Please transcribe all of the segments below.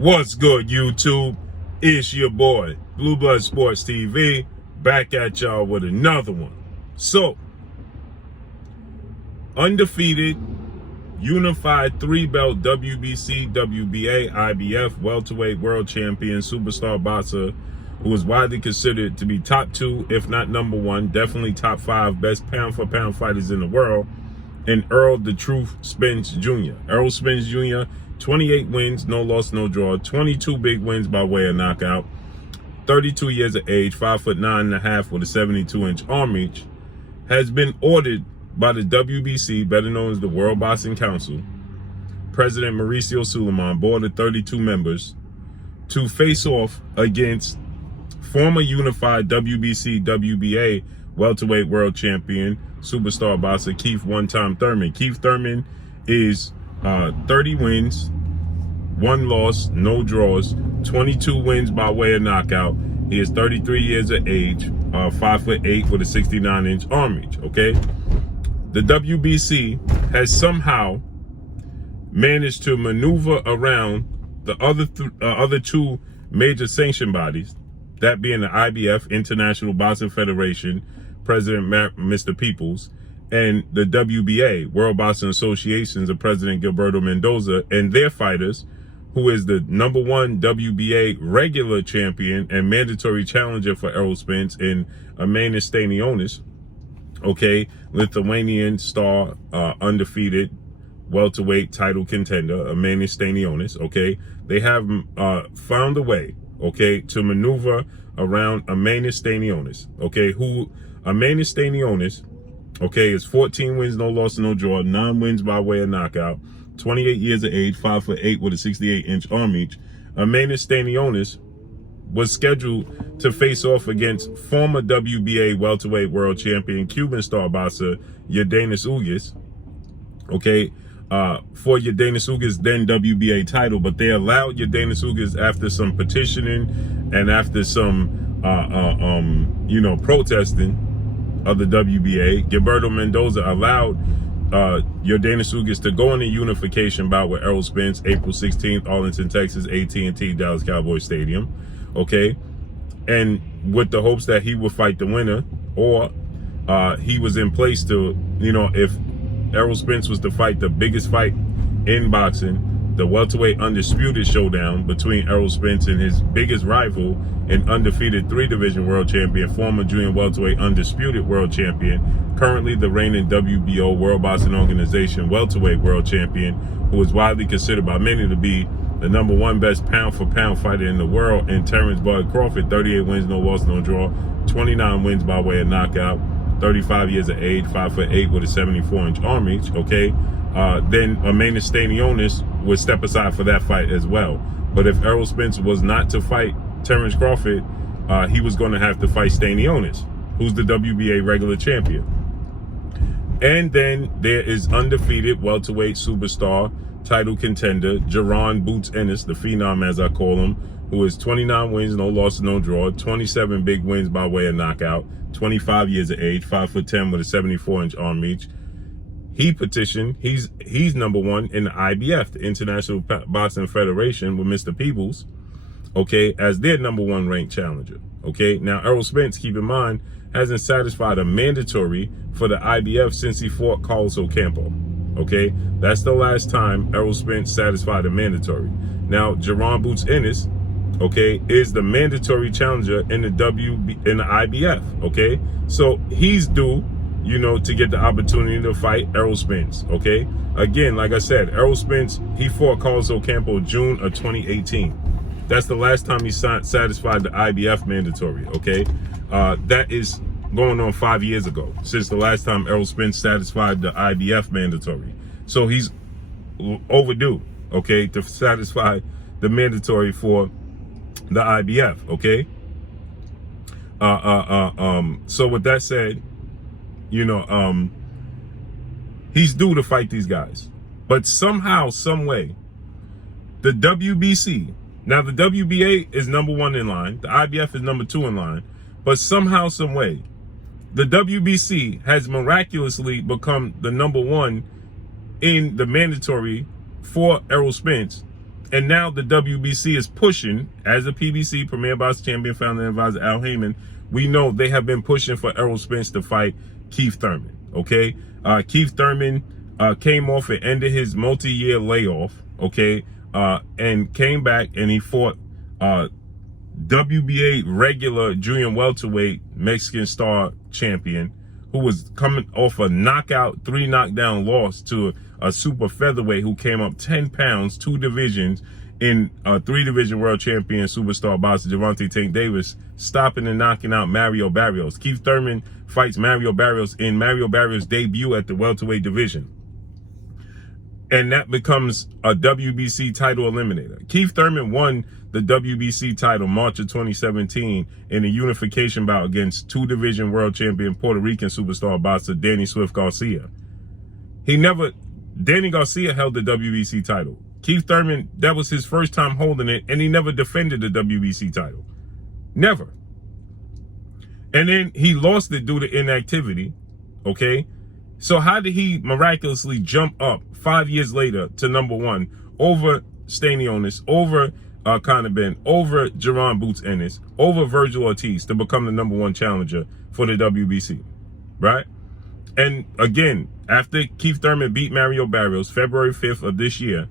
What's good, YouTube? It's your boy, Blue Blood Sports TV, back at y'all with another one. So, undefeated, unified 3-belt WBC, WBA, IBF, welterweight world champion, superstar boxer, who is widely considered to be top 2, if not number 1, definitely top 5 best pound-for-pound fighters in the world, and Errol the Truth Spence Jr. Errol Spence Jr., 28 wins, no loss, no draw, 22 big wins by way of knockout, 32 years of age, 5'9.5" with a 72-inch arm reach, has been ordered by the WBC, better known as the World Boxing Council, President Mauricio Suleiman, board of 32 members, to face off against former unified WBC, WBA welterweight world champion, superstar boxer Keith one-time Thurman. Keith Thurman is 30 wins, 1 loss, no draws, 22 wins by way of knockout. He is 33 years of age, 5'8" with a 69-inch arm reach, okay? The WBC has somehow managed to maneuver around the other two major sanction bodies, that being the IBF, International Boxing Federation, President Mr. Peoples, and the WBA, World Boxing Associations of President Gilberto Mendoza, and their fighters, who is the #1 WBA regular champion and mandatory challenger for Errol Spence, and Armanis Stanionis, okay, Lithuanian star, undefeated welterweight title contender, Armanis Stanionis, okay. They have found a way, okay, to maneuver around Armanis Stanionis, okay, who Armanis Stanionis, okay, is 14 wins, no loss, no draw, 9 wins by way of knockout, 28 years of age, 5'8" with a 68-inch arm reach. Armanis Stanionis was scheduled to face off against former WBA welterweight world champion, Cuban star boxer Yordenis Ugas, okay, for Yordenis Ugas' then WBA title, but they allowed Yordenis Ugas, after some petitioning and after some, protesting of the WBA, Gilberto Mendoza allowed Yordenis Ugas to go in a unification bout with Errol Spence, April 16th, Arlington, Texas, AT&T Dallas Cowboys Stadium, okay, and with the hopes that he would fight the winner, or he was in place to, if Errol Spence was to fight the biggest fight in boxing, the welterweight undisputed showdown between Errol Spence and his biggest rival and undefeated 3-division world champion, former junior welterweight undisputed world champion, currently the reigning WBO, World Boxing Organization welterweight world champion, who is widely considered by many to be the #1 best pound-for-pound fighter in the world, and Terence Crawford, 38 wins, no loss, no draw, 29 wins by way of knockout, 35 years of age, 5'8" with a 74-inch arm reach, okay? Then Armanis Stanionis would step aside for that fight as well. But if Errol Spence was not to fight Terence Crawford, he was going to have to fight Stanionis, who's the WBA regular champion. And then there is undefeated welterweight superstar title contender Jaron Boots Ennis, the Phenom as I call him, who is 29 wins, no loss, no draw, 27 big wins by way of knockout, 25 years of age, 5'10" with a 74-inch arm reach. He petitioned, he's #1 in the IBF, the International Boxing Federation, with Mr. Peoples, okay, as their #1 ranked challenger, okay. Now, Errol Spence, keep in mind, hasn't satisfied a mandatory for the IBF since he fought Carlos Ocampo, okay. That's the last time Errol Spence satisfied a mandatory. Now, Jaron Boots Ennis, okay, is the mandatory challenger in the IBF, okay. So he's due, to get the opportunity to fight Errol Spence, okay? Again, like I said, Errol Spence, he fought Carlos Ocampo June of 2018. That's the last time he satisfied the IBF mandatory, okay? That is going on 5 years ago, since the last time Errol Spence satisfied the IBF mandatory. So he's overdue, okay, to satisfy the mandatory for the IBF, okay? So with that said, he's due to fight these guys. But somehow, some way, the WBC, now the WBA is #1 in line, the IBF is #2 in line, but somehow, some way, the WBC has miraculously become the #1 in the mandatory for Errol Spence, And now the WBC is pushing, as a PBC, Premier Boxing Champion, founder and advisor Al Heyman, we know they have been pushing for Errol Spence to fight Keith Thurman, okay? Keith Thurman came off and ended his multi-year layoff, okay? And came back and he fought WBA regular junior welterweight Mexican star champion, who was coming off a knockout, 3 knockdown loss to a super featherweight who came up 10 pounds, 2 divisions in a 3-division world champion superstar boxer Gervonta Tank Davis, stopping and knocking out Mario Barrios. Keith Thurman fights Mario Barrios in Mario Barrios' debut at the welterweight division. And that becomes a WBC title eliminator. Keith Thurman won the WBC title March of 2017 in a unification bout against 2-division world champion Puerto Rican superstar boxer Danny Swift Garcia. Danny Garcia held the WBC title. Keith Thurman, that was his first time holding it, and he never defended the WBC title. Never. And then he lost it due to inactivity, okay? So how did he miraculously jump up 5 years later to #1 over Stanionis, over Conor Benn, over Jerron Boots Ennis, over Virgil Ortiz to become the #1 challenger for the WBC, right? And again, after Keith Thurman beat Mario Barrios February 5th of this year,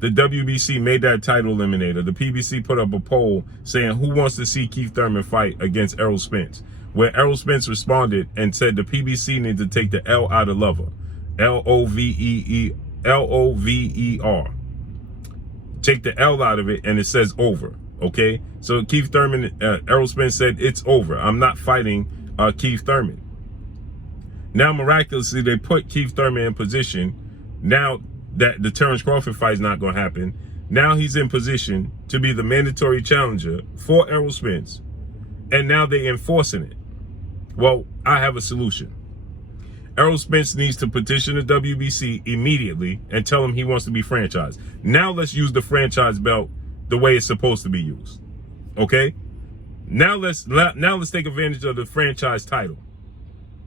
the WBC made that title eliminator. The PBC put up a poll saying who wants to see Keith Thurman fight against Errol Spence, where Errol Spence responded and said the PBC needs to take the L out of lover. L-O-V-E-R. Take the L out of it and it says over, okay? So Keith Thurman, Errol Spence said, it's over. I'm not fighting Keith Thurman. Now, miraculously, they put Keith Thurman in position. Now that the Terence Crawford fight is not going to happen, now he's in position to be the mandatory challenger for Errol Spence. And now they're enforcing it. Well, I have a solution. Errol Spence needs to petition the WBC immediately and tell him he wants to be franchised. Now let's use the franchise belt the way it's supposed to be used. Okay? Now let's take advantage of the franchise title.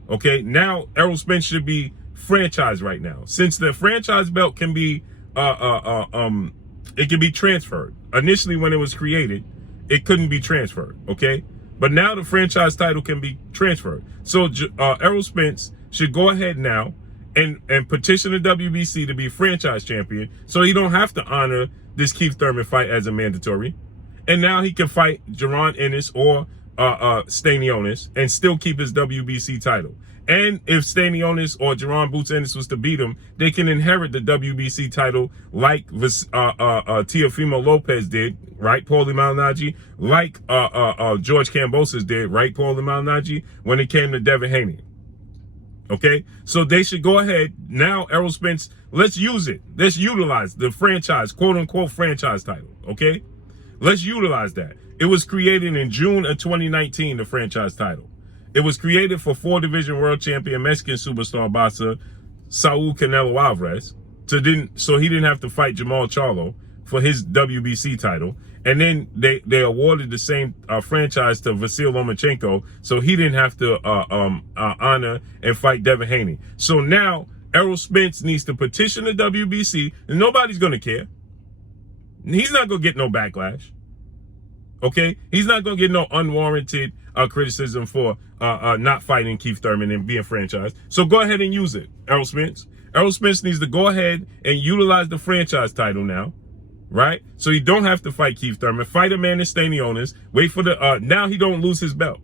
Okay? Now Errol Spence should be franchised right now. Since the franchise belt can be it can be transferred. Initially when it was created, it couldn't be transferred, okay? But now the franchise title can be transferred. So Errol Spence should go ahead now and petition the WBC to be franchise champion so he don't have to honor this Keith Thurman fight as a mandatory. And now he can fight Jerron Ennis or Stanionis and still keep his WBC title. And if Stanionis or Jerron Boots Ennis was to beat him, they can inherit the WBC title like Teofimo Lopez did, right, Paulie Malignaggi, like George Kambosos did, right, Paulie Malignaggi, when it came to Devin Haney. Okay, so they should go ahead now. Errol Spence, let's use it. Let's utilize the franchise, quote unquote, franchise title. Okay, let's utilize that. It was created in June of 2019, the franchise title. It was created for 4-division world champion Mexican superstar boxer Saul Canelo Alvarez, so he didn't have to fight Jamal Charlo for his WBC title. And then they awarded the same franchise to Vasyl Lomachenko, so he didn't have to honor and fight Devin Haney. So now Errol Spence needs to petition the WBC, and nobody's going to care. He's not going to get no backlash. Okay? He's not going to get no unwarranted criticism for not fighting Keith Thurman and being franchised. So go ahead and use it, Errol Spence. Errol Spence needs to go ahead and utilize the franchise title now. Right? So you don't have to fight Keith Thurman. Fight Amanda Stanionis. Wait for the, now he don't lose his belt.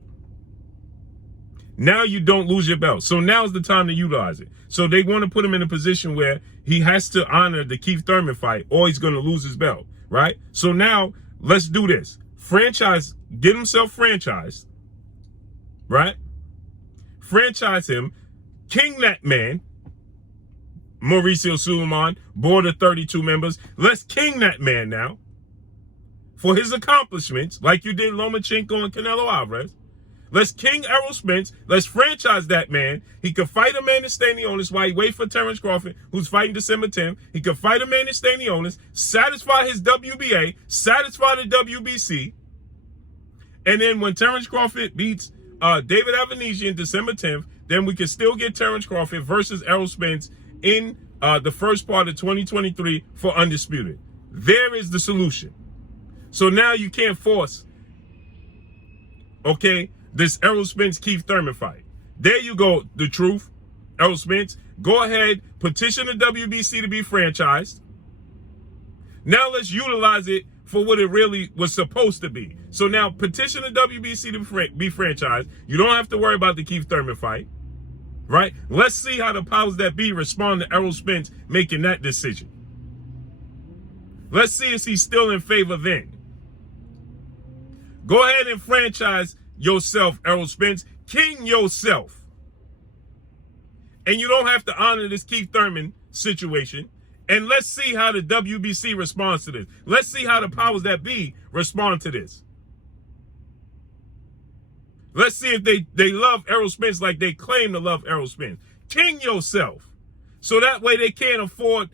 Now you don't lose your belt. So now's the time to utilize it. So they want to put him in a position where he has to honor the Keith Thurman fight or he's going to lose his belt. Right? So now let's do this. Franchise, get himself franchised. Right? Franchise him. King that man. Mauricio Suleiman, board of 32 members. Let's king that man now for his accomplishments, like you did Lomachenko and Canelo Alvarez. Let's king Errol Spence. Let's franchise that man. He could fight Amanda Stanionis while he waits for Terence Crawford, who's fighting December 10th. He could fight Amanda Stanionis, satisfy his WBA, satisfy the WBC. And then when Terence Crawford beats David Avanesian December 10th, then we can still get Terence Crawford versus Errol Spence in the first part of 2023 for Undisputed. There is the solution. So now you can't force, okay, this Errol Spence Keith Thurman fight. There you go, the truth. Errol Spence, go ahead, petition the WBC to be franchised. Now let's utilize it for what it really was supposed to be. So now petition the WBC to be franchised. You don't have to worry about the Keith Thurman fight, right? Let's see how the powers that be respond to Errol Spence making that decision. Let's see if he's still in favor then. Go ahead and franchise yourself, Errol Spence. King yourself. And you don't have to honor this Keith Thurman situation. And let's see how the WBC responds to this. Let's see how the powers that be respond to this. Let's see if they love Errol Spence like they claim to love Errol Spence. King yourself. So that way they can't enforce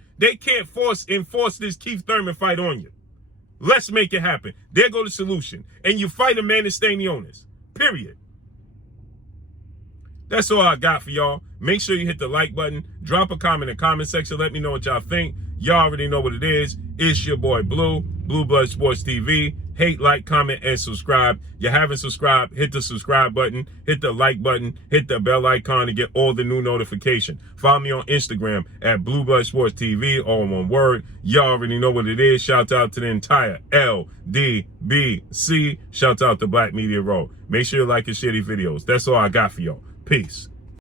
this Keith Thurman fight on you. Let's make it happen. There go the solution. And you fight a man to stay in the onus. Period. That's all I got for y'all. Make sure you hit the like button. Drop a comment in the comment section. Let me know what y'all think. Y'all already know what it is. It's your boy Blue, Blue Blood Sports TV. Hate, like, comment, and subscribe. You haven't subscribed, hit the subscribe button, hit the like button, hit the bell icon to get all the new notifications. Follow me on Instagram at Blue Blood Sports TV, all in one word. Y'all already know what it is. Shout out to the entire LDBC. Shout out to Black Media Row. Make sure you like and share these videos. That's all I got for y'all. Peace.